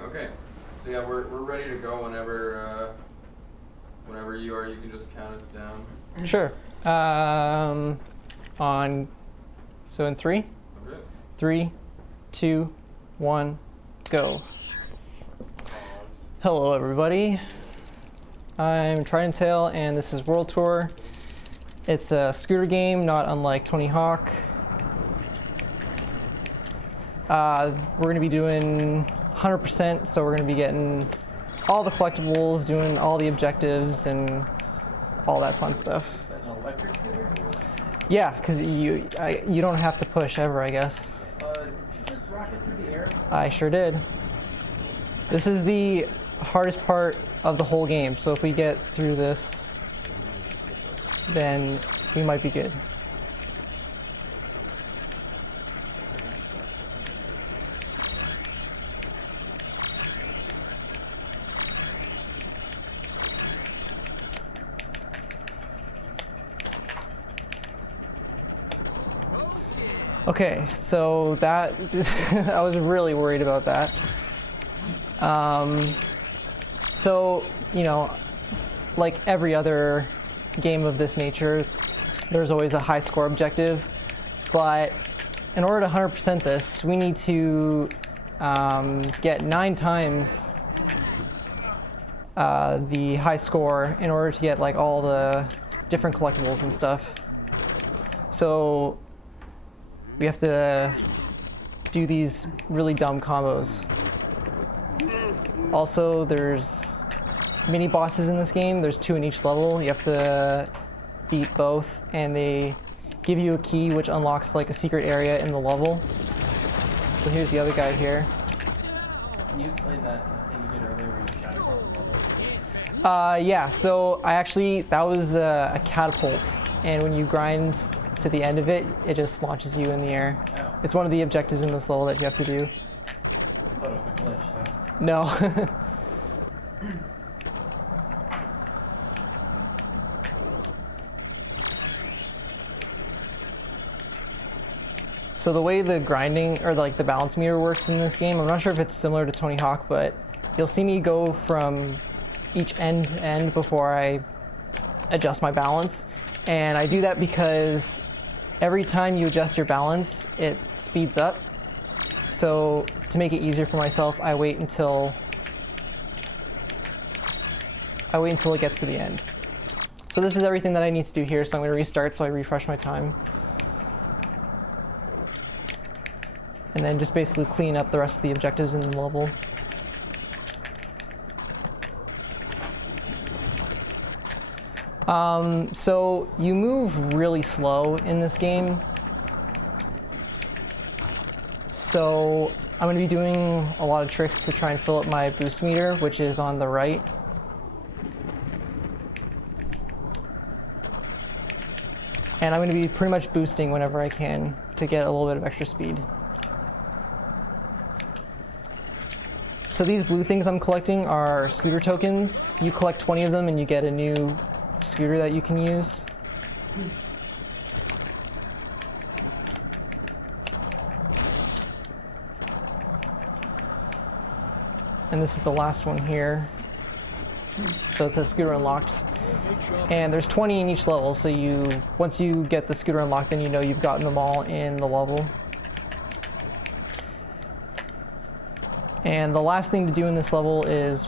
Okay, so yeah, we're ready to go whenever whenever you are. You can just count us down. Sure. So in 3, Okay. 3, 2, 1, go. Hello, everybody. I'm Tridenttail, and this is Whirl Tour. It's a scooter game, not unlike Tony Hawk. We're going to be doing 100%, so we're going to be getting all the collectibles, doing all the objectives, and all that fun stuff. Is that an electric scooter? Yeah, because you don't have to push ever, I guess. Did you just rocket through the air? I sure did. This is the hardest part of the whole game, so if we get through this, then we might be good. Okay, so that I was really worried about that. So, you know, like every other game of this nature, there's always a high score objective, but in order to 100% this, we need to get 9 times the high score in order to get like all the different collectibles and stuff. So we have to do these really dumb combos. Also, there's mini bosses in this game. There's 2 in each level. You have to beat both, and they give you a key which unlocks like a secret area in the level. So here's the other guy here. Can you explain that thing you did earlier where you shot across the level? Yeah, so that was a catapult, and when you grind to the end of it, it just launches you in the air. Oh. It's one of the objectives in this level that you have to do. I thought it was a glitch, so. No. So the way the grinding or like the balance meter works in this game, I'm not sure if it's similar to Tony Hawk, but you'll see me go from each end to end before I adjust my balance. And I do that because every time you adjust your balance, it speeds up. So to make it easier for myself, I wait until it gets to the end. So this is everything that I need to do here, so I'm going to restart so I refresh my time. And then just basically clean up the rest of the objectives in the level. So you move really slow in this game. So I'm going to be doing a lot of tricks to try and fill up my boost meter, which is on the right. And I'm going to be pretty much boosting whenever I can to get a little bit of extra speed. So these blue things I'm collecting are scooter tokens. You collect 20 of them and you get a new scooter that you can use. And this is the last one here. So it says scooter unlocked. And there's 20 in each level, so once you get the scooter unlocked, then you know you've gotten them all in the level. And the last thing to do in this level is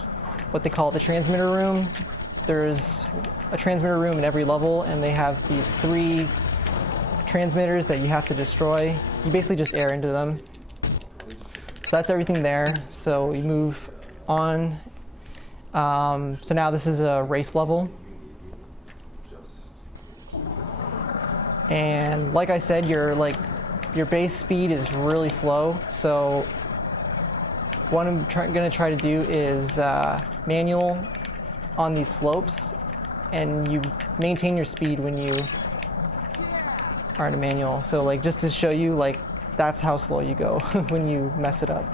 what they call the transmitter room. There's a transmitter room in every level, and they have these 3 transmitters that you have to destroy. You basically just air into them. So that's everything there. So we move on. So now this is a race level. And like I said, your base speed is really slow. So what I'm going to try to do is manual on these slopes, and you maintain your speed when you are in a manual. So like just to show you, like that's how slow you go when you mess it up.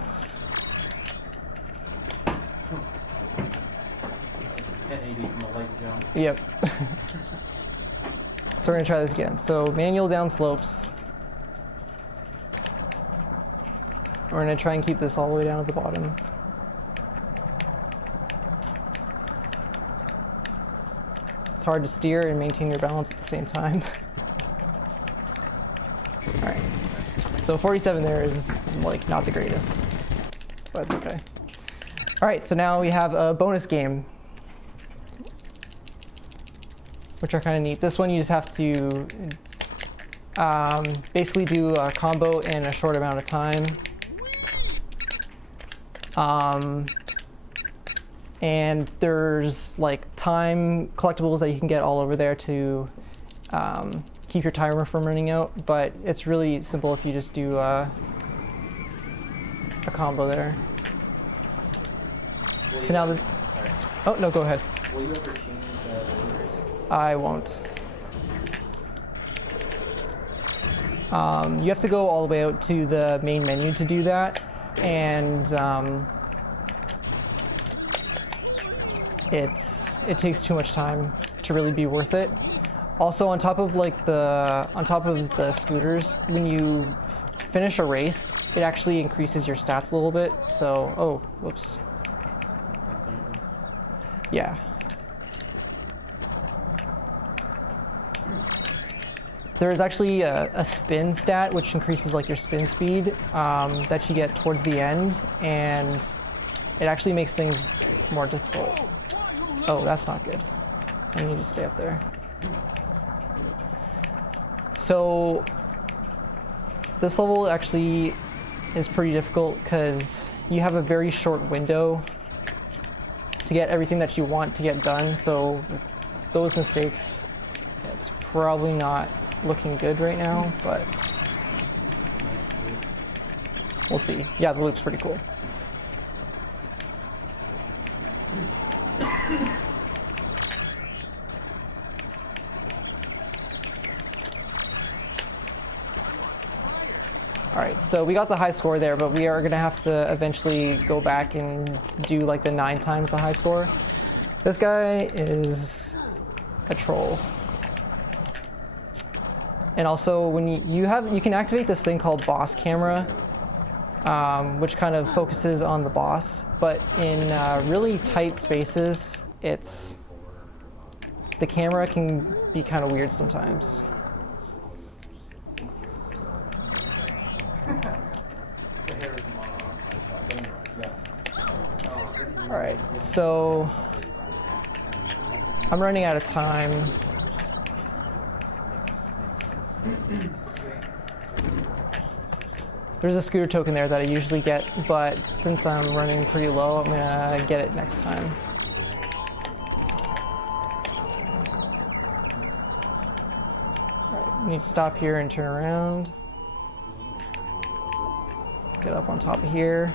1080 from a light jump. Yep. So we're gonna try this again. So manual down slopes. We're gonna try and keep this all the way down at the bottom. hard to steer and maintain your balance at the same time. All right. So 47 there is like not the greatest, but it's okay. All right, so now we have a bonus game, which are kind of neat. This one you just have to basically do a combo in a short amount of time. And there's like time collectibles that you can get all over there to keep your timer from running out, but it's really simple if you just do a combo there. So now the... Sorry. Oh, no, go ahead. Will you ever change scooters? I won't. You have to go all the way out to the main menu to do that, and it takes too much time to really be worth it. Also, on top of the scooters, when you finish a race, it actually increases your stats a little bit. So, oh, whoops. Something at least. Yeah. There is actually a spin stat, which increases like your spin speed that you get towards the end, and it actually makes things more difficult. Oh, that's not good. I need to stay up there. So this level actually is pretty difficult because you have a very short window to get everything that you want to get done. So those mistakes, it's probably not looking good right now, but we'll see. Yeah, the loop's pretty cool. All right, so we got the high score there, but we are gonna have to eventually go back and do like the 9 times the high score. This guy is a troll. And also, when you can activate this thing called boss camera, which kind of focuses on the boss. But in really tight spaces, the camera can be kind of weird sometimes. All right, so I'm running out of time. There's a scooter token there that I usually get, but since I'm running pretty low, I'm gonna get it next time. Alright, we need to stop here and turn around. Get up on top of here.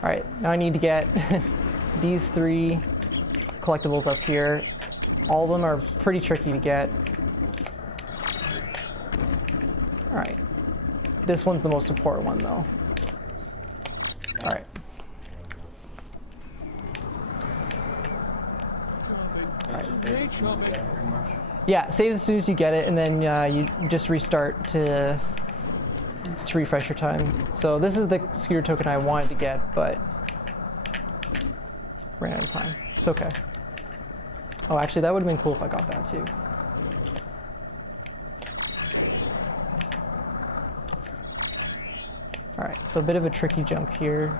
Alright, now I need to get these 3 collectibles up here. All of them are pretty tricky to get. All right, this one's the most important one though. All right. Yeah, save as soon as you get it, and then you just restart to refresh your time. So this is the scooter token I wanted to get, but ran out of time. It's okay. Oh, actually, that would have been cool if I got that too. All right, so a bit of a tricky jump here.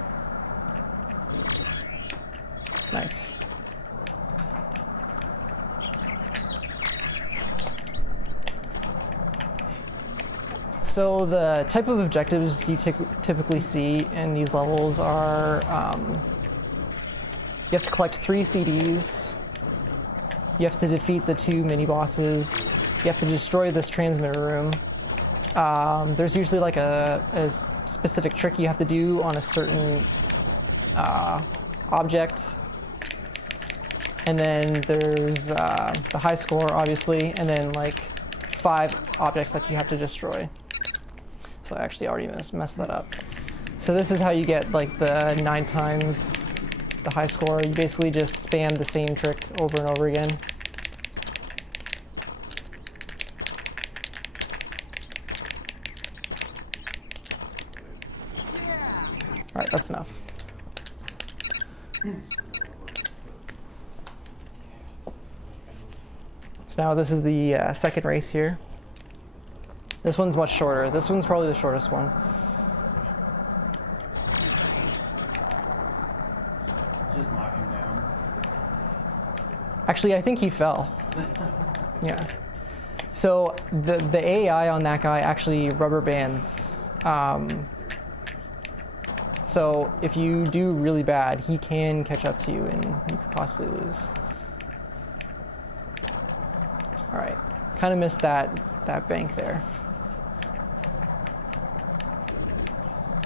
Nice. So the type of objectives you typically see in these levels are you have to collect 3 CDs. You have to defeat the 2 mini-bosses. You have to destroy this transmitter room. There's usually like a specific trick you have to do on a certain object. And then there's the high score, obviously, and then like 5 objects that you have to destroy. So I actually already messed that up. So this is how you get like the 9 times the high score. You basically just spam the same trick over and over again. All right, that's enough. So now this is the second race here. This one's much shorter. This one's probably the shortest one. Just knock him down. Actually, I think he fell. Yeah. So the AI on that guy actually rubber bands. So if you do really bad, he can catch up to you and you could possibly lose. All right, kind of missed that bank there.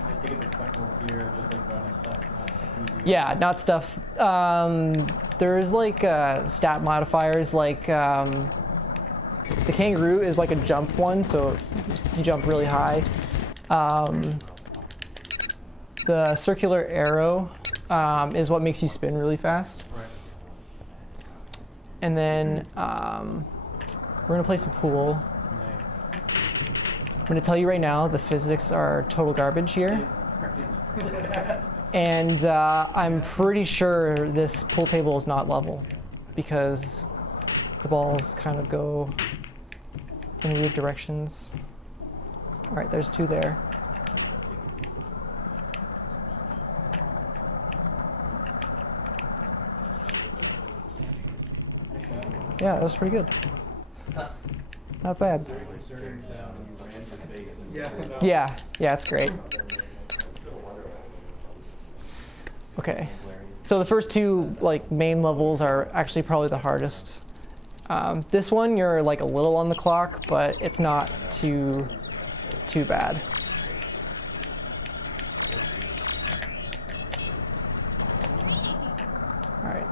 I take it the collectibles here are just like bonus stuff, not stuff you do. Yeah, not stuff. There's like stat modifiers, like the kangaroo is like a jump one, so you jump really high. The circular arrow is what makes you spin really fast. Right. And then we're gonna play some pool. Nice. I'm gonna tell you right now, the physics are total garbage here. And I'm pretty sure this pool table is not level because the balls kind of go in weird directions. All right, there's two there. Yeah, that was pretty good. Not bad. Yeah, it's great. Okay, so the first two like main levels are actually probably the hardest. This one you're like a little on the clock, but it's not too bad. All right.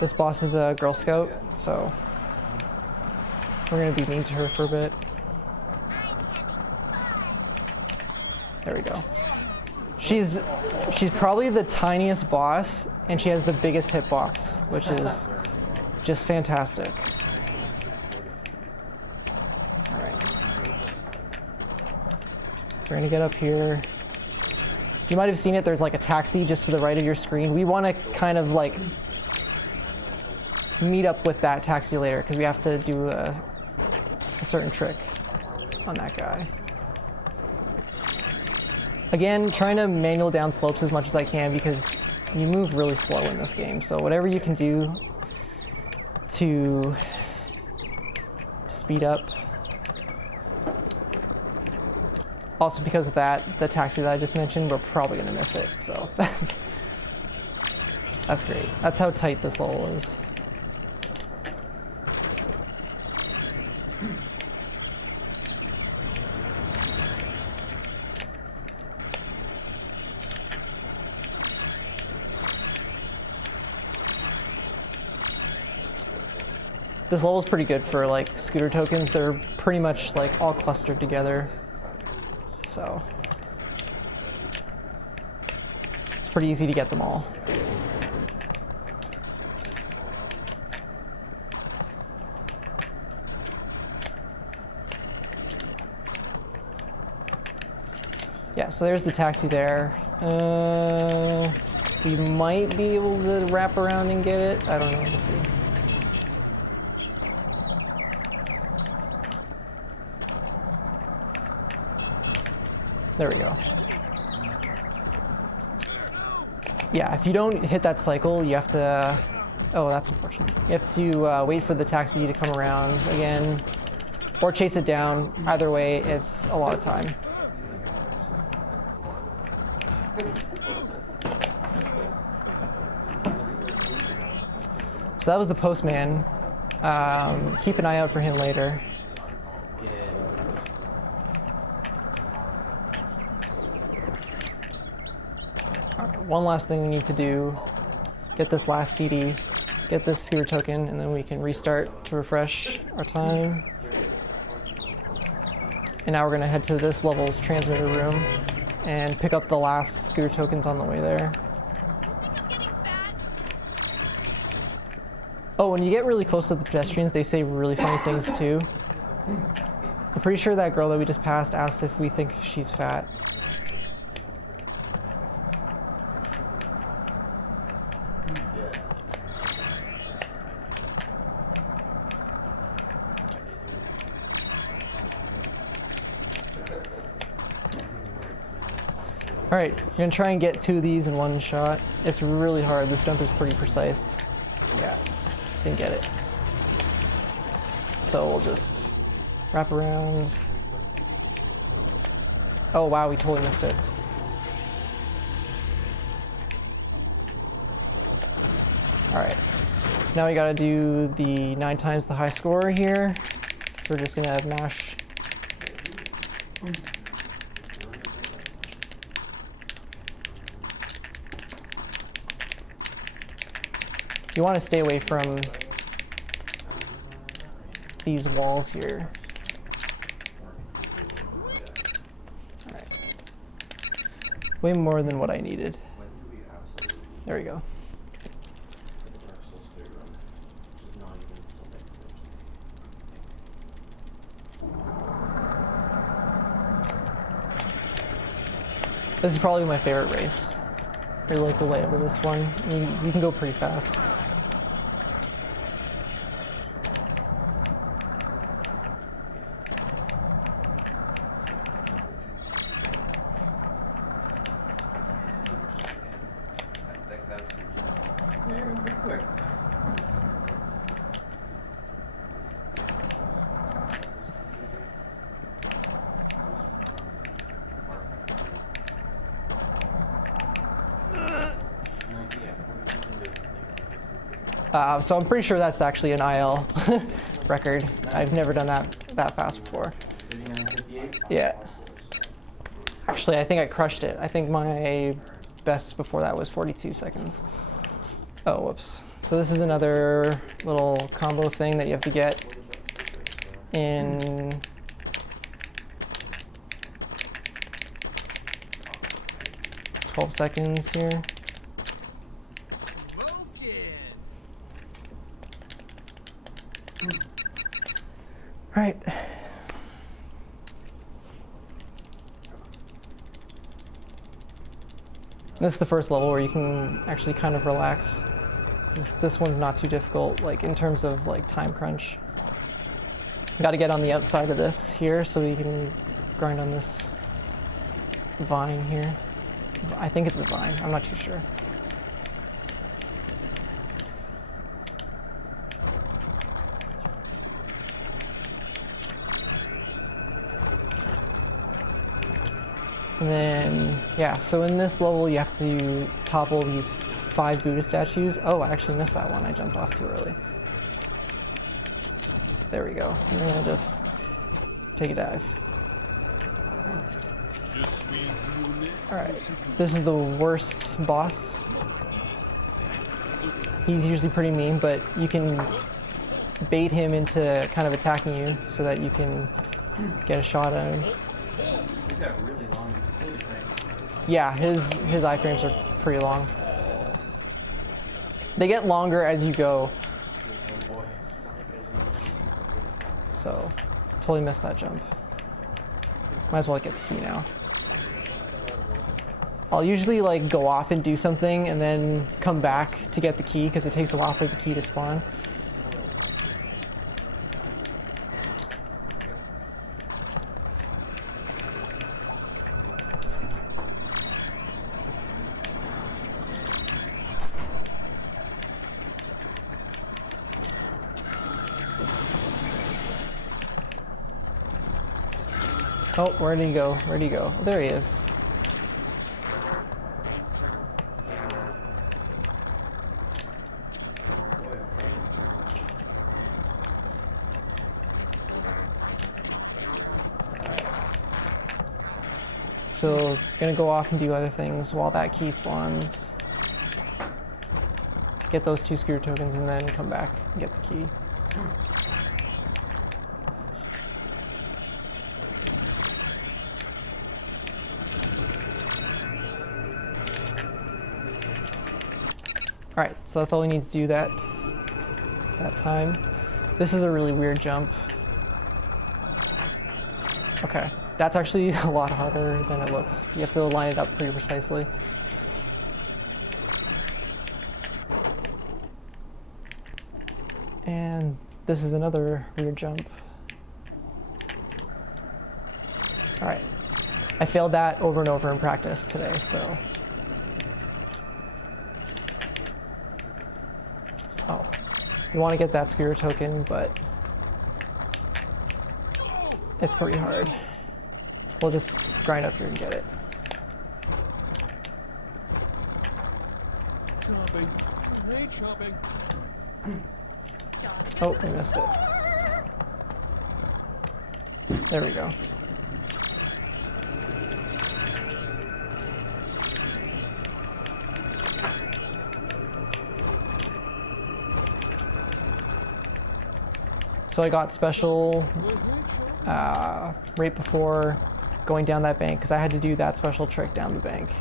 This boss is a Girl Scout, so we're gonna be mean to her for a bit. There we go. She's probably the tiniest boss, and she has the biggest hitbox, which is just fantastic. All right. So we're gonna get up here. You might have seen it, there's like a taxi just to the right of your screen. We wanna kind of like meet up with that taxi later because we have to do a certain trick on that guy. Again, trying to manual down slopes as much as I can because you move really slow in this game. So whatever you can do to speed up. Also because of that, the taxi that I just mentioned, we're probably gonna miss it. So that's great. That's how tight this level is. This level is pretty good for like scooter tokens. They're pretty much like all clustered together. So it's pretty easy to get them all. Yeah, so there's the taxi there. We might be able to wrap around and get it. I don't know, we'll see. There we go. Yeah, if you don't hit that cycle, you have to... Oh, that's unfortunate. You have to wait for the taxi to come around again, or chase it down. Either way, it's a lot of time. So that was the postman. Keep an eye out for him later. One last thing we need to do, get this last CD, get this scooter token, and then we can restart to refresh our time. And now we're gonna head to this level's transmitter room and pick up the last scooter tokens on the way there. Oh, when you get really close to the pedestrians, they say really funny things too. I'm pretty sure that girl that we just passed asked if we think she's fat. All right, I'm gonna try and get 2 of these in one shot. It's really hard. This jump is pretty precise. Yeah, didn't get it. So we'll just wrap around. Oh wow, we totally missed it. All right, so now we gotta do the 9 times the high score here. So we're just gonna mash. You want to stay away from these walls here. All right. Way more than what I needed. There we go. This is probably my favorite race. I really like the layout of this one. I mean, you can go pretty fast. So I'm pretty sure that's actually an IL record. I've never done that fast before. Yeah. Actually, I think I crushed it. I think my best before that was 42 seconds. Oh, whoops. So this is another little combo thing that you have to get in. "12 seconds here. Right. This is the first level where you can actually kind of relax. This one's not too difficult, like in terms of like time crunch. Got to get on the outside of this here so you can grind on this vine here. I think it's a vine. I'm not too sure. And then, yeah, so in this level you have to topple these 5 Buddha statues. Oh, I actually missed that one. I jumped off too early. There we go. I'm gonna just take a dive. Alright, this is the worst boss. He's usually pretty mean, but you can bait him into kind of attacking you so that you can get a shot at him. He's got really long iframes. Yeah, his iframes are pretty long. They get longer as you go. So, totally missed that jump. Might as well get the key now. I'll usually like go off and do something and then come back to get the key because it takes a while for the key to spawn. Oh, where did he go? Where did he go? Oh, there he is. So, gonna go off and do other things while that key spawns. Get those 2 screw tokens and then come back and get the key. Alright, so that's all we need to do that time. This is a really weird jump. Okay, that's actually a lot harder than it looks. You have to line it up pretty precisely. And this is another weird jump. Alright, I failed that over and over in practice today, so. Oh, you want to get that scooter token, but it's pretty hard. We'll just grind up here and get it. Oh, I missed it. There we go. So I got special right before going down that bank because I had to do that special trick down the bank.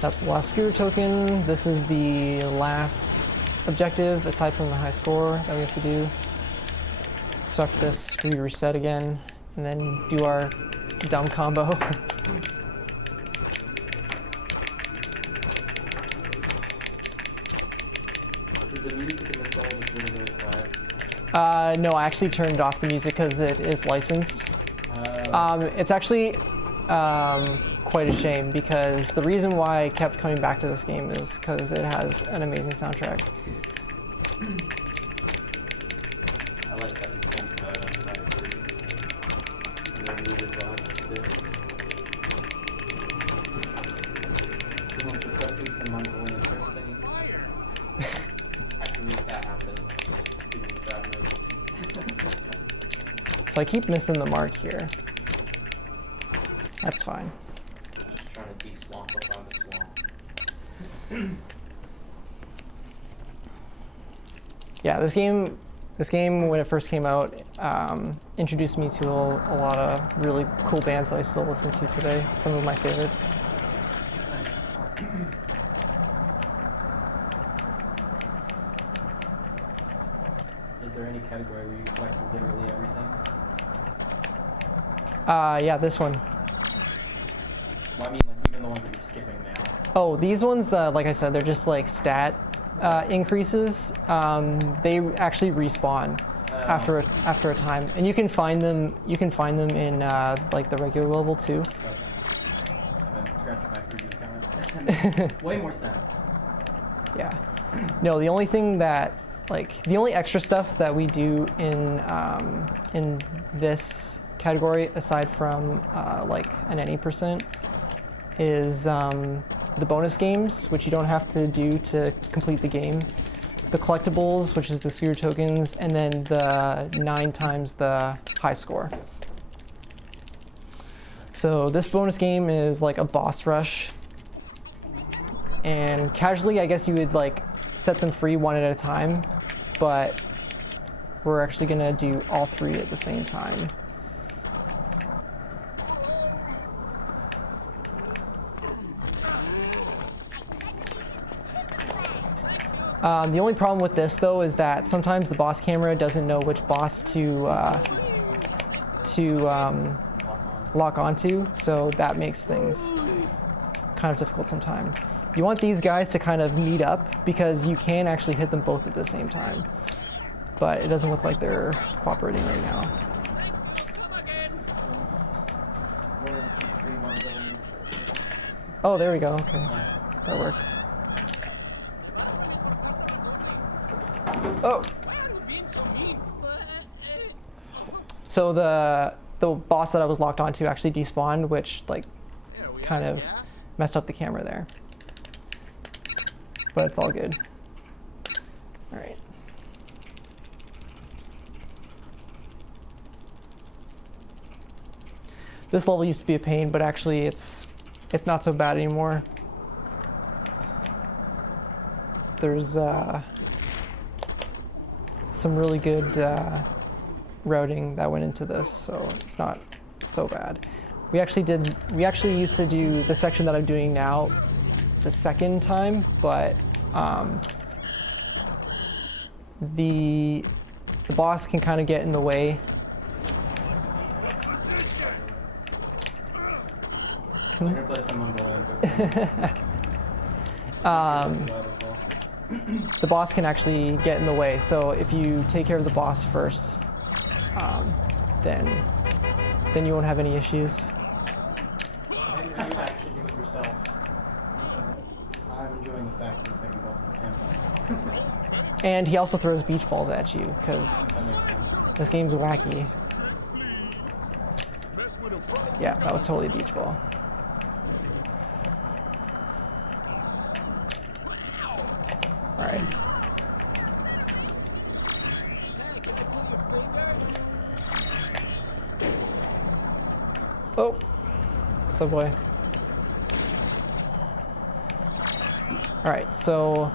That's the last scooter token. This is the last objective aside from the high score that we have to do. So after this, we reset again and then do our dumb combo. Is the music in this level just really, really quiet? No, I actually turned off the music because it is licensed. It's actually quite a shame because the reason why I kept coming back to this game is because it has an amazing soundtrack. I like that you think about it outside and then needed vibes too. Someone's requesting some Mongolian trick singing. I can make that happen. Just give me 5 minutes. So I keep missing the mark here. That's fine. Just trying to de-swamp up on the swamp. Yeah, this game when it first came out introduced me to a lot of really cool bands that I still listen to today. Some of my favorites. Is there any category where you collect literally everything? Yeah, this one. Well, I mean, like, even the ones that you're skipping now. Oh, these ones, like I said, they're just like stat increases. They actually respawn after a time, and you can find them. You can find them in like the regular level too. Okay. And then scratch back previous comment. Way more sense. Yeah. No, the only thing that the only extra stuff that we do in this category, aside from like an any percent, is the bonus games, which you don't have to do to complete the game, the collectibles, which is the scooter tokens, and then the 9 times the high score. So this bonus game is like a boss rush, and casually I guess you would like set them free one at a time, but we're actually gonna do all 3 at the same time. The only problem with this though is that sometimes the boss camera doesn't know which boss to lock onto, so that makes things kind of difficult sometimes. You want these guys to kind of meet up because you can actually hit them both at the same time, but it doesn't look like they're cooperating right now. Oh, there we go. Okay, that worked. Oh. So the boss that I was locked onto actually despawned, which like kind of messed up the camera there. But it's all good. All right. This level used to be a pain, but actually it's not so bad anymore. There's some really good routing that went into this, so it's not so bad. We actually used to do the section that I'm doing now the second time, but the boss can kind of get in the way. I'm gonna play some Mongolian quick. the boss can actually get in the way. So if you take care of the boss first, then you won't have any issues. Maybe you actually do it yourself. I'm enjoying the fact that the second boss can camp. And he also throws beach balls at you, because That makes sense. this game's wacky. Yeah, that was totally a beach ball. Alright. Oh, subway. Alright, so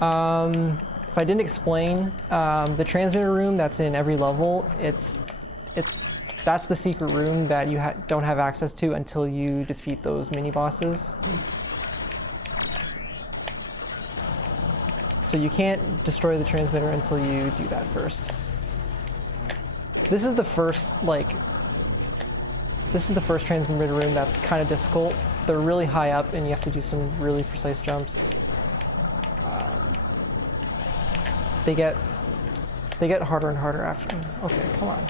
if I didn't explain, the transmitter room that's in every level, that's the secret room that you don't have access to until you defeat those mini bosses. So you can't destroy the transmitter until you do that first. This is the first transmitter room that's kind of difficult. They're really high up and you have to do some really precise jumps. They get harder and harder after. Okay, come on.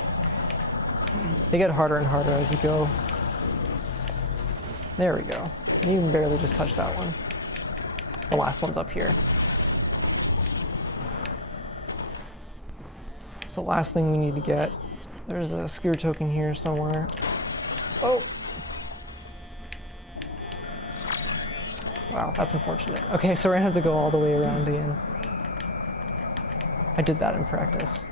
They get harder and harder as you go. There we go. You can barely just touch that one. The last one's up here. So last thing we need to get, there's a skewer token here somewhere. Oh. Wow, that's unfortunate. Okay, so we're gonna have to go all the way around again. I did that in practice.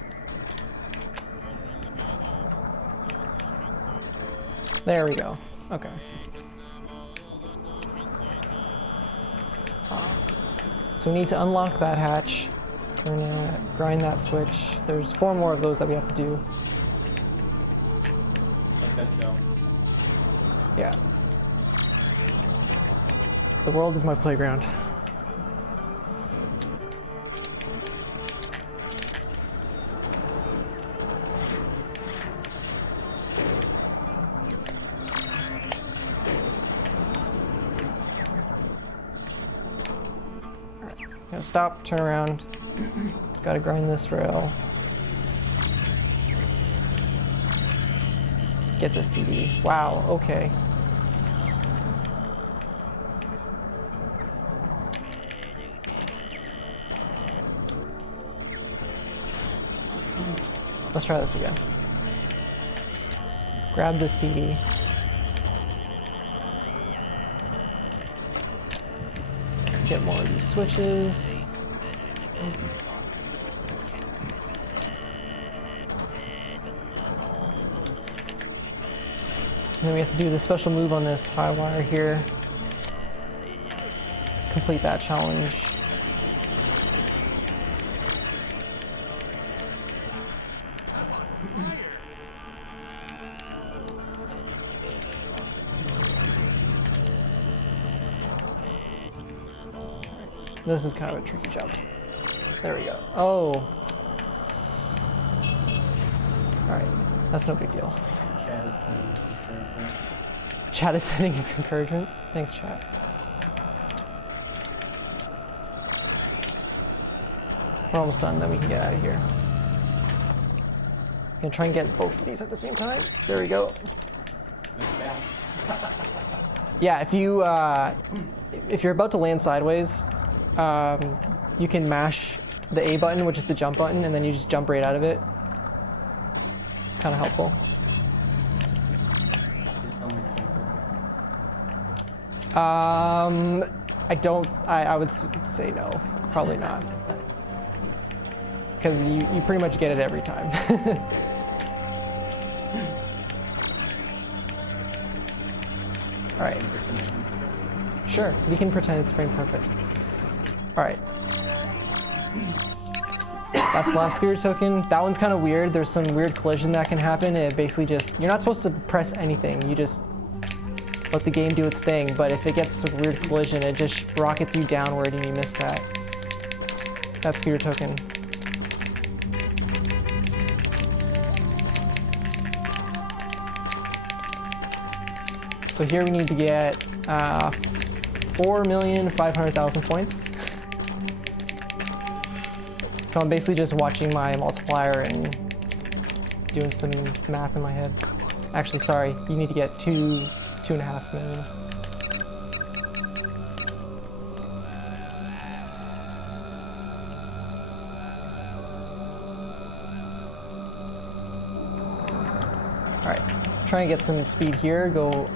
There we go. Okay. So we need to unlock that hatch. We're gonna grind that switch. There's 4 more of those that we have to do. Like that jump. Yeah. The world is my playground. Gonna stop, turn around. Gotta grind this rail. Get the CD. Wow, okay. Let's try this again. Grab the CD. Get more of these switches. And then we have to do the special move on this high wire here. Complete that challenge. This is kind of a tricky jump. There we go. Oh. Alright, that's no big deal. Chad is sending its encouragement. Chat is sending its encouragement. Thanks, chat. We're almost done, then we can get out of here. Gonna try and get both of these at the same time. There we go. Nice bounce. Yeah, if you're about to land sideways, you can mash the A button, which is the jump button, and then you just jump right out of it. Kind of helpful. Please tell me it's going perfect. I would say no, probably not. Because you pretty much get it every time. All right. Sure, we can pretend it's frame perfect. All right. That's the last scooter token. That one's kind of weird. There's some weird collision that can happen. It basically just, you're not supposed to press anything. You just let the game do its thing. But if it gets a weird collision, it just rockets you downward and you miss that scooter token. So here we need to get 4,500,000 points. So I'm basically just watching my multiplier and doing some math in my head. Actually, sorry, you need to get 2.5 million. Alright, try and get some speed here, go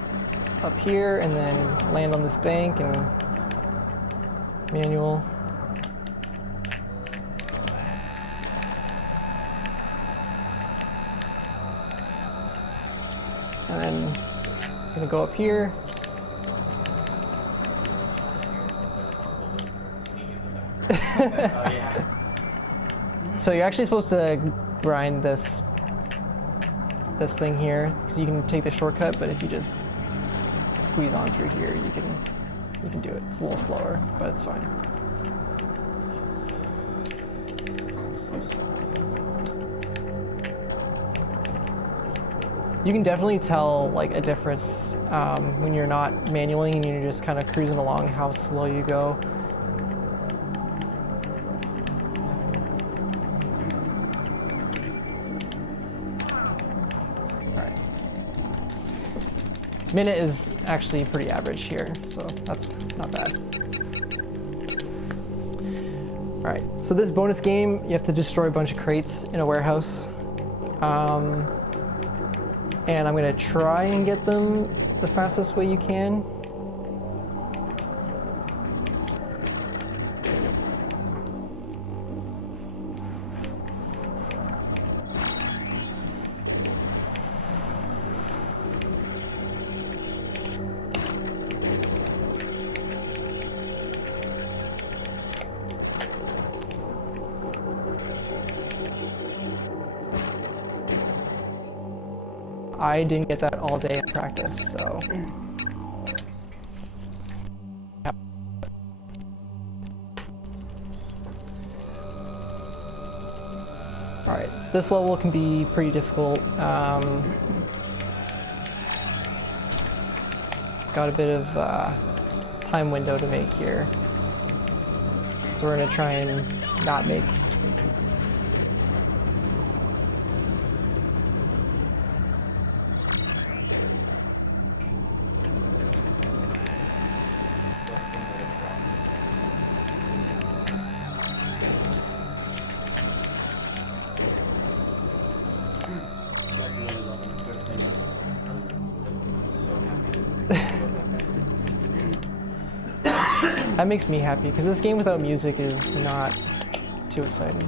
up here, and then land on this bank and manual. And then I'm gonna go up here. Oh yeah. So you're actually supposed to grind this thing here, because you can take the shortcut, but if you just squeeze on through here, you can do it. It's a little slower, but it's fine. You can definitely tell like a difference when you're not manualing and you're just kind of cruising along, how slow you go. Alright. Minute is actually pretty average here, so that's not bad. Alright, so this bonus game, you have to destroy a bunch of crates in a warehouse. And I'm gonna try and get them the fastest way you can. I didn't get that all day in practice, so. Alright, this level can be pretty difficult. Got a bit of time window to make here. So we're gonna try and not make. That makes me happy, because this game without music is not too exciting.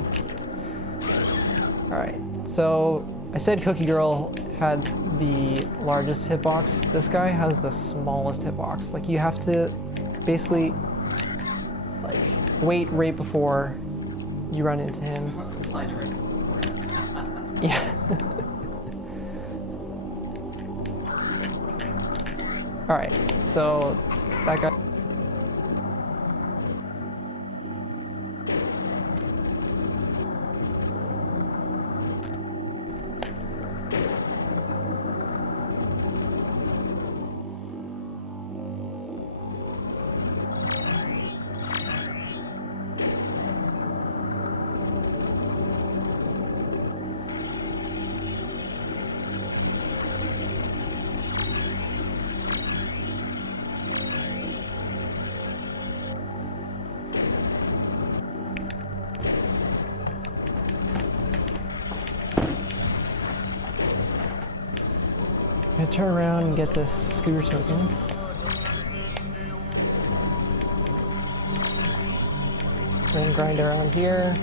Alright, so I said Cookie Girl had the largest hitbox. This guy has the smallest hitbox. Like, you have to basically like wait right before you run into him. Yeah. Alright, so that guy. I'm gonna turn around and get this scooter token. Then grind around here.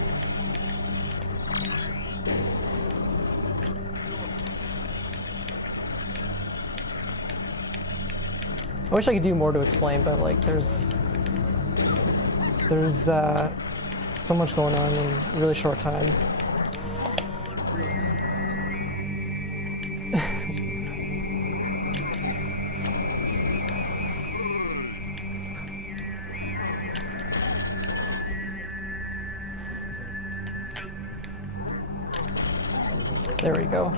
I wish I could do more to explain, but like there's so much going on in a really short time. There we go.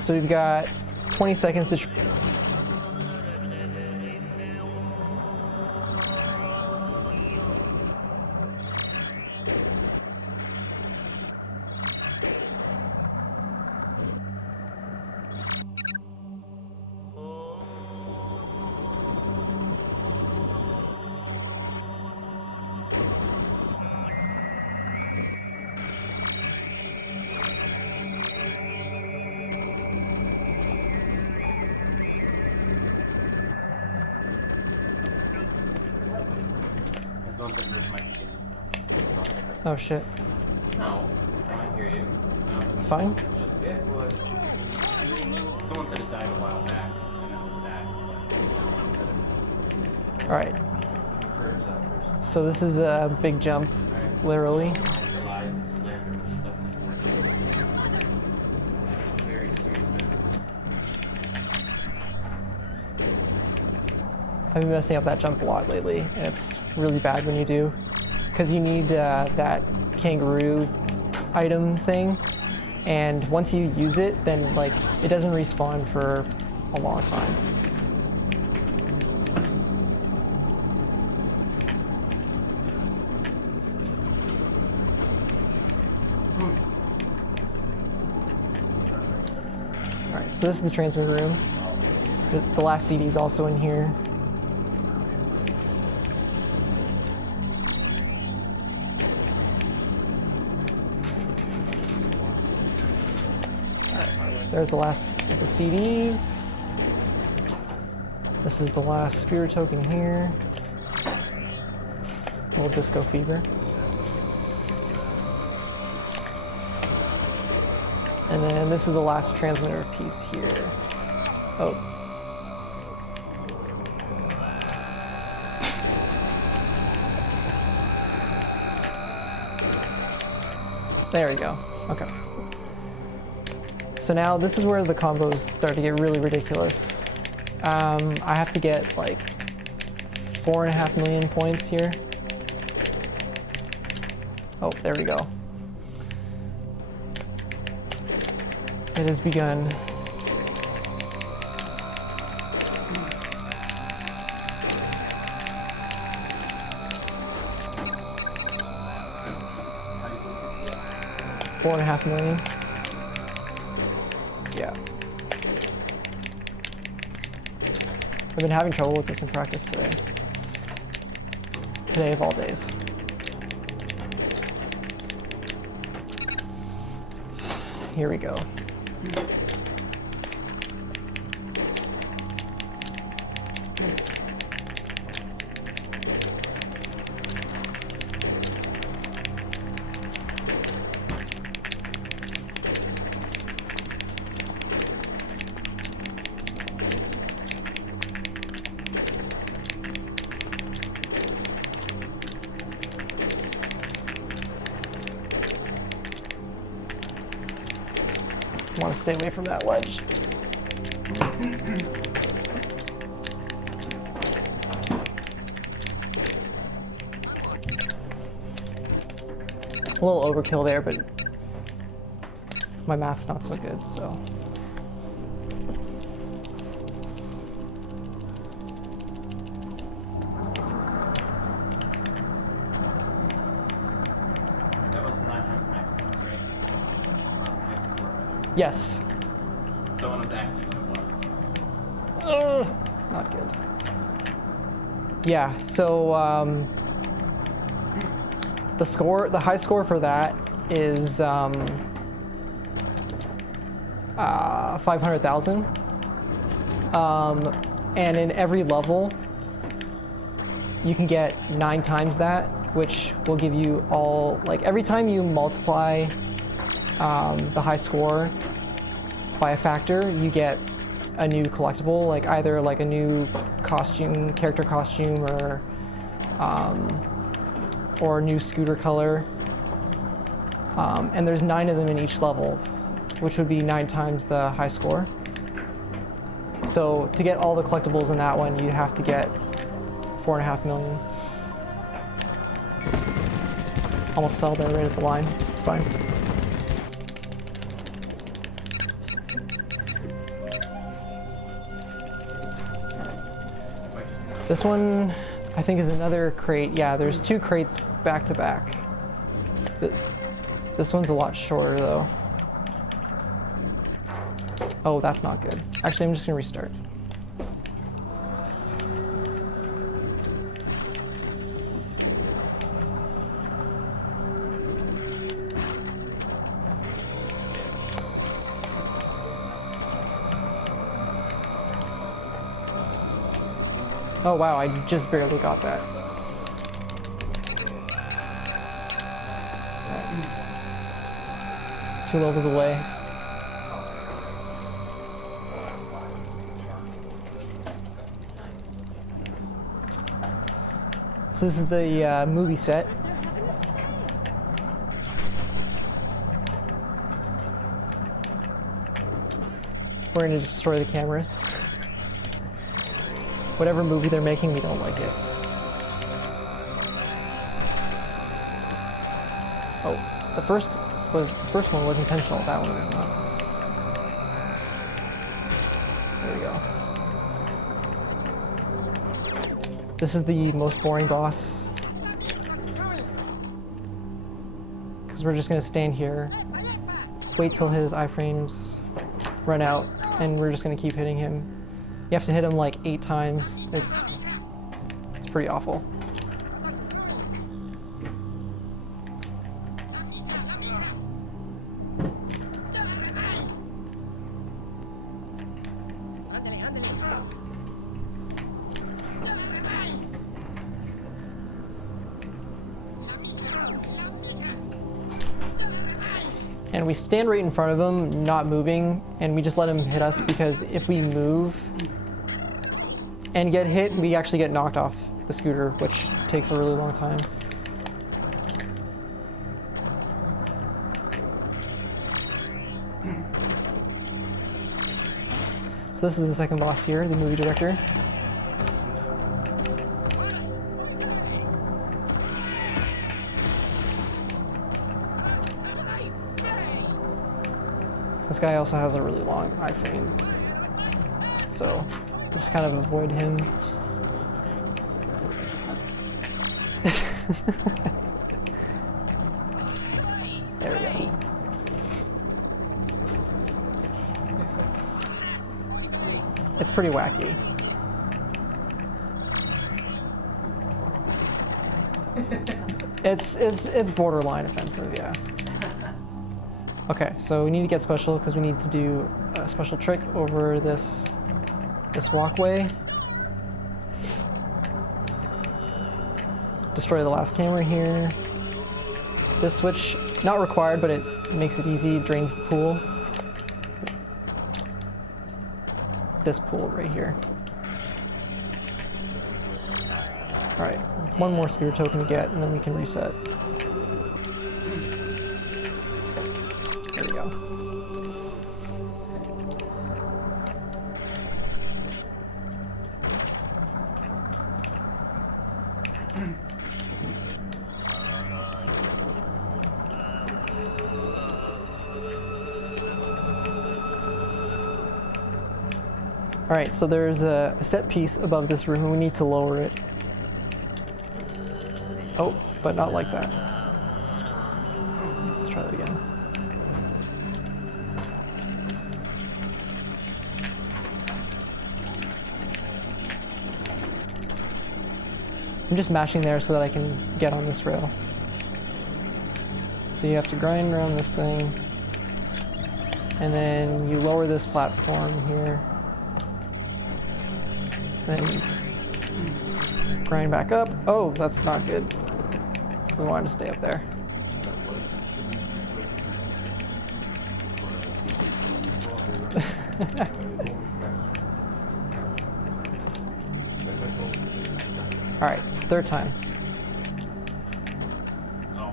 So we've got 20 seconds to Someone said roof might be getting some. Oh shit. No, it's fine. I hear you. No, It's fine? It's just, yeah, well, someone said it died a while back, and it was that, but someone said it. Alright. So this is a big jump, literally. Lies and slander and stuff is working. Very serious business. I've been messing up that jump a lot lately, and it's really bad when you do. Because you need that kangaroo item thing, and once you use it, then like it doesn't respawn for a long time. Alright, so this is the transmitter room. The last CD is also in here. There's the last of the CDs. This is the last scooter token here. Little disco fever. And then this is the last transmitter piece here. Oh. There we go. Okay. So now this is where the combos start to get really ridiculous. I have to get like 4.5 million points here. Oh, there we go. It has begun. $4.5 million. Yeah. I've been having trouble with this in practice today. Today of all days. Here we go. I want to stay away from that ledge. A little overkill there, but my math's not so good, so. That was 9 times max points, right? Or high score, rather. Yes. Someone was asking what it was. Not good. Yeah, so the high score for that is 500,000. And in every level, you can get 9 times that, which will give you all, like every time you multiply the high score by a factor, you get a new collectible, like either like a new costume, character costume, or a new scooter color. And there's 9 of them in each level, which would be 9 times the high score. So to get all the collectibles in that one, you'd have to get 4.5 million. Almost fell there right at the line. It's fine. This one, I think, is another crate. Yeah, there's 2 crates back to back. This one's a lot shorter though. Oh, that's not good. Actually, I'm just gonna restart. Oh wow, I just barely got that. 2 levels away. So this is the movie set. We're going to destroy the cameras. Whatever movie they're making, we don't like it. Oh, the first one was intentional. That one was not. There we go. This is the most boring boss. Because we're just going to stand here, wait till his iframes run out, and we're just going to keep hitting him. You have to hit him like 8 times. It's pretty awful. And we stand right in front of him, not moving, and we just let him hit us, because if we move and get hit, we actually get knocked off the scooter, which takes a really long time. So this is the second boss here, the movie director. This guy also has a really long iframe, so just kind of avoid him. There we go. It's pretty wacky. It's borderline offensive, yeah. Okay, so we need to get special because we need to do a special trick over this walkway. Destroy the last camera here. This switch, not required, but it makes it easy, drains the pool. This pool right here. All right, one more scooter token to get, and then we can reset. There we go. All right, so there's a set piece above this room, and we need to lower it. Oh, but not like that. Let's try that again. I'm just mashing there so that I can get on this rail. So you have to grind around this thing, and then you lower this platform here. Then grind back up. Oh, that's not good. We wanted to stay up there. All right, third time.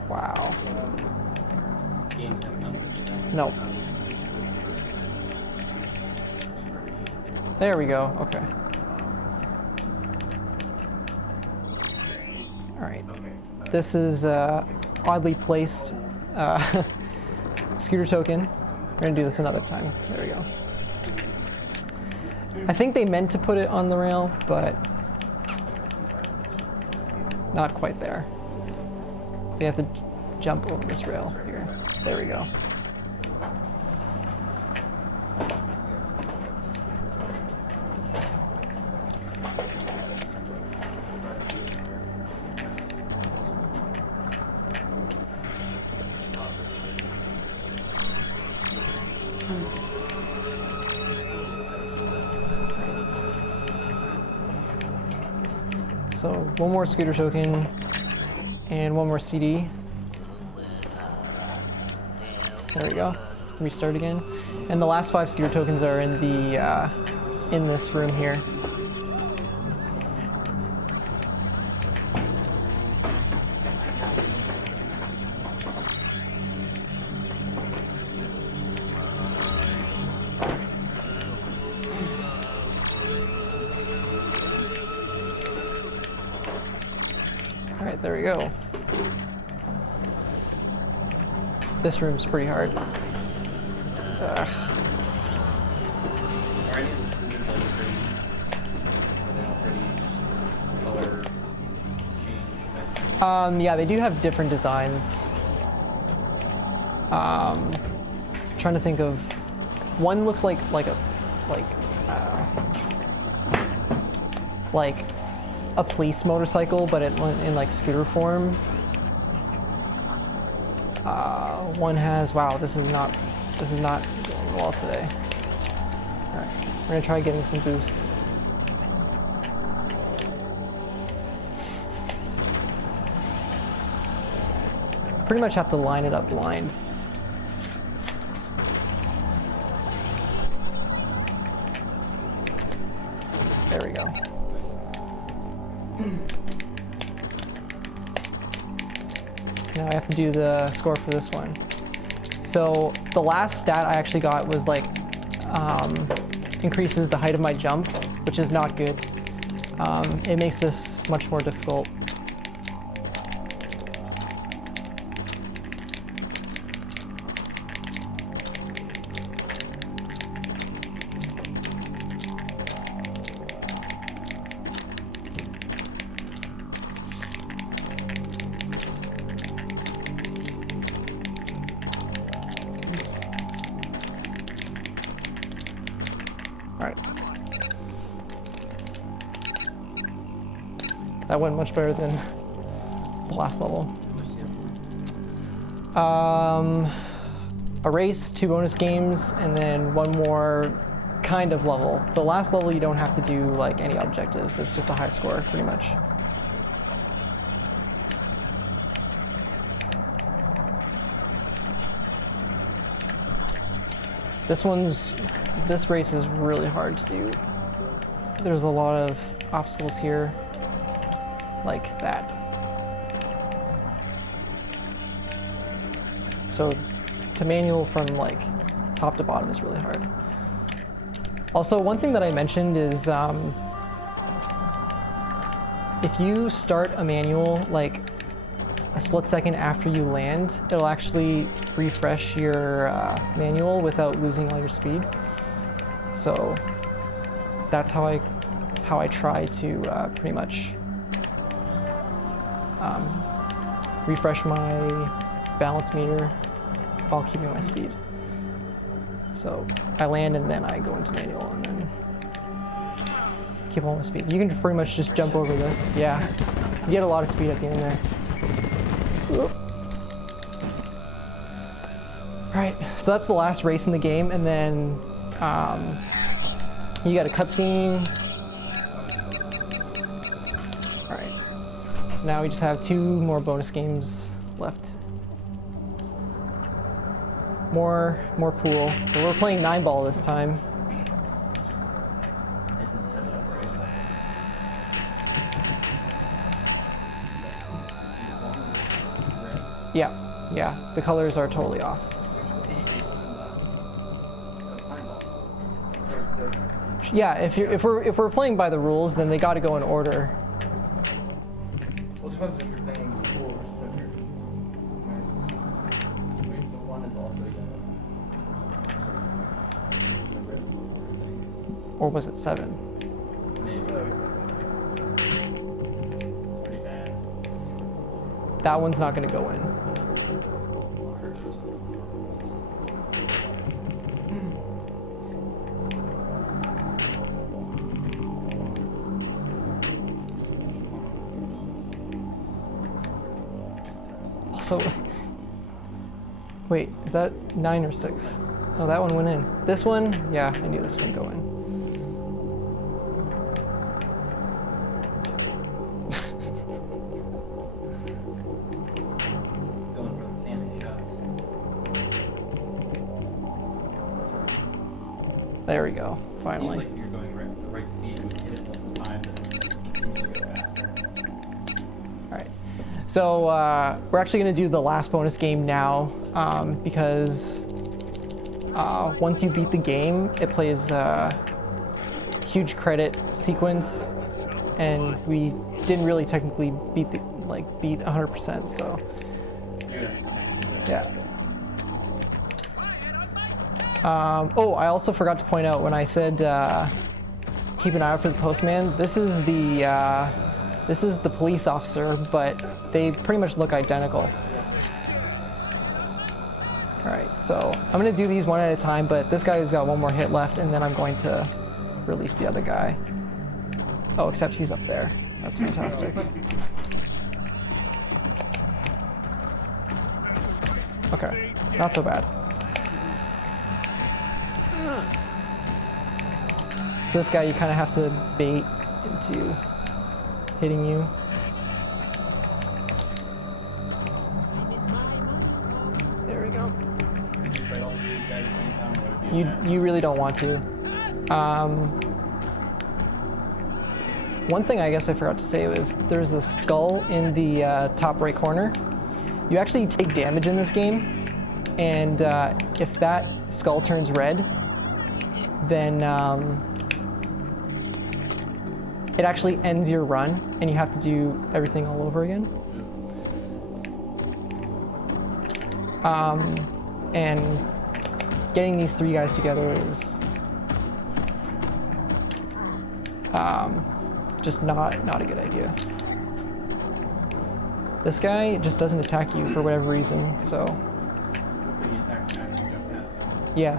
Wow. Nope. There we go. Okay. All right. This is oddly placed scooter token. We're gonna do this another time. There we go. I think they meant to put it on the rail, but not quite there. So you have to jump over this rail here. There we go. So one more scooter token and one more CD. There we go. restart again. And the last 5 scooter tokens are in the in this room here. All right, there we go. This room's pretty hard. Are any of the scooters like pretty? Are they all pretty just color change type thing? Yeah, they do have different designs. Trying to think of one looks like a police motorcycle, but in like scooter form. One has, wow, this is not going well today. All right, we're gonna try getting some boost. Pretty much have to line it up blind. There we go. Now I have to do the score for this one. So the last stat I actually got was like increases the height of my jump, which is not good. It makes this much more difficult. Alright. That went much better than the last level. A race, 2 bonus games, and then 1 more kind of level. The last level you don't have to do like any objectives. It's just a high score, pretty much. This race is really hard to do. There's a lot of obstacles here, like that. So to manual from like top to bottom is really hard. Also, one thing that I mentioned is if you start a manual like a split second after you land, it'll actually refresh your manual without losing all your speed. So that's how I try to pretty much refresh my balance meter while keeping my speed. So I land and then I go into manual and then keep all my speed. You can pretty much just jump over this. Yeah, you get a lot of speed at the end there. Alright, so that's the last race in the game, and then you got a cutscene. Alright, so now we just have 2 more bonus games left. More pool, but we're playing 9-ball this time. They can set it up right. Yeah, the colors are totally off. Yeah, if we're playing by the rules, then they got to go in order. Which ones if you're playing pool or snooker? The one is also yellow. Or was it 7? Maybe. It's pretty bad. That one's not going to go in. Also, wait, is that 9 or 6? Oh, that one went in. This one, yeah, I knew this would go in. Going for the fancy shots. There we go. Finally. Seems like you're going the right speed and you hit it multiple times and it just continues to go faster. All right. So we're actually going to do the last bonus game now because once you beat the game, it plays a huge credit sequence, and we didn't really technically beat 100%. So You're gonna have to do this. yeah. Oh, I also forgot to point out when I said keep an eye out for the postman. This is the police officer, but they pretty much look identical. All right, so I'm gonna do these one at a time, but this guy's got one more hit left, and then I'm going to release the other guy. Oh, except he's up there. That's fantastic. Okay, not so bad. So this guy you kind of have to bait into hitting you. There we go. Could you fight all three of these guys at the same time, or would it be You really don't want to. One thing I guess I forgot to say was there's the skull in the top right corner. You actually take damage in this game, and if that skull turns red, then it actually ends your run, and you have to do everything all over again. And getting these three guys together is just not a good idea. This guy just doesn't attack you for whatever reason, so looks like he attacks and actually jump past them. yeah.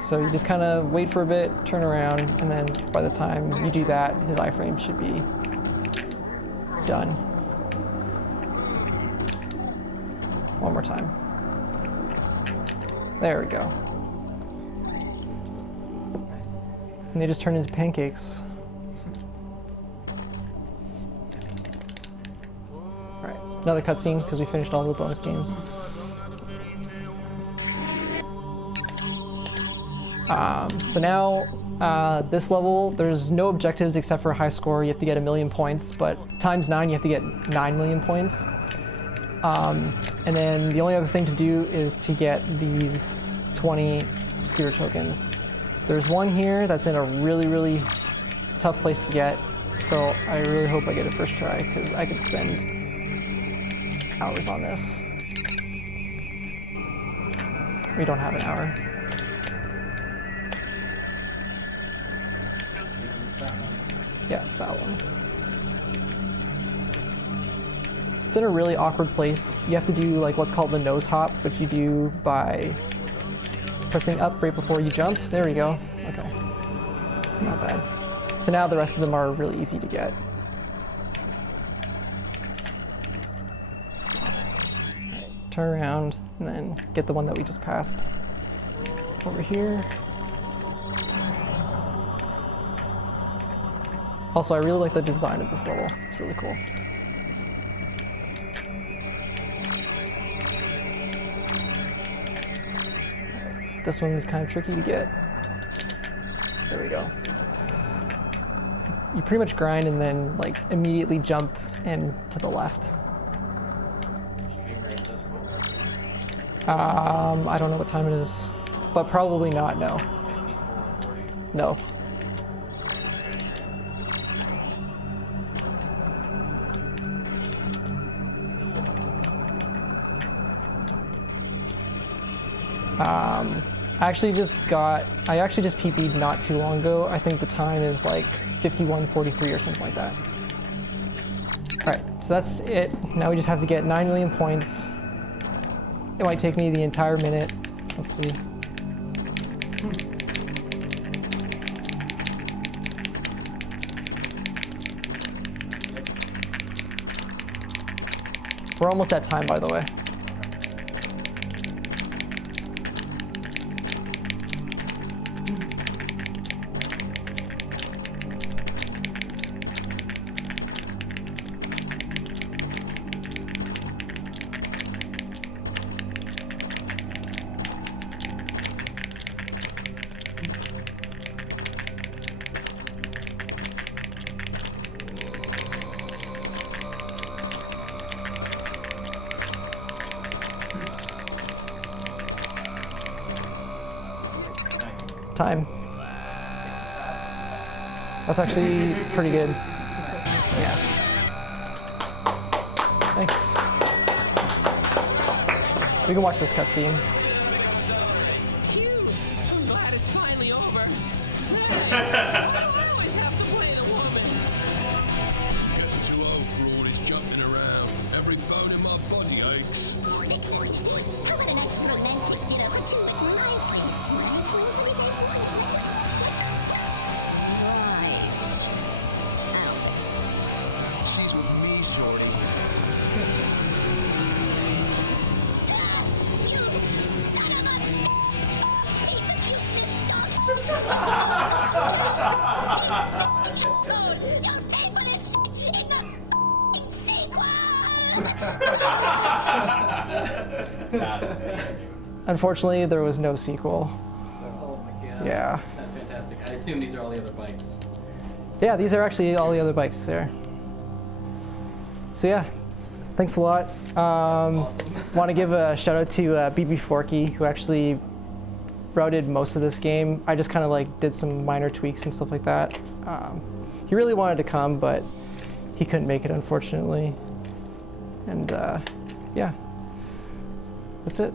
So you just kind of wait for a bit, turn around, and then by the time you do that, his iframe should be done. One more time. There we go. Nice. And they just turn into pancakes. Alright, another cutscene because we finished all the bonus games. So now, this level, there's no objectives except for a high score. You have to get 1,000,000 points, but times 9, you have to get 9,000,000 points. And then the only other thing to do is to get these 20 scooter tokens. There's one here that's in a really, really tough place to get, so I really hope I get it first try, because I could spend hours on this. We don't have an hour. It's that one. Yeah, it's that one. It's in a really awkward place. You have to do like what's called the nose hop, which you do by pressing up right before you jump. There we go. Okay. It's not bad. So now the rest of them are really easy to get. Alright, turn around and then get the one that we just passed. Over here. Also, I really like the design of this level. It's really cool. This one's kind of tricky to get. There we go. You pretty much grind and then like immediately jump and to the left. Stream race this one. I don't know what time it is, but probably not, no. No. I actually just PP'd not too long ago. I think the time is like 51:43 or something like that. Alright, so that's it. Now we just have to get 9,000,000 points. It might take me the entire minute. Let's see. We're almost at time, by the way. time. That's actually pretty good. Yeah. Thanks. We can watch this cutscene. Unfortunately, there was no sequel. Oh my god. Yeah. That's fantastic. I assume these are all the other bikes. Yeah, these are actually all the other bikes there. So yeah, thanks a lot. Awesome. Want to give a shout out to BB Forky, who actually routed most of this game. I just kind of like did some minor tweaks and stuff like that. He really wanted to come, but he couldn't make it, unfortunately. And yeah, that's it.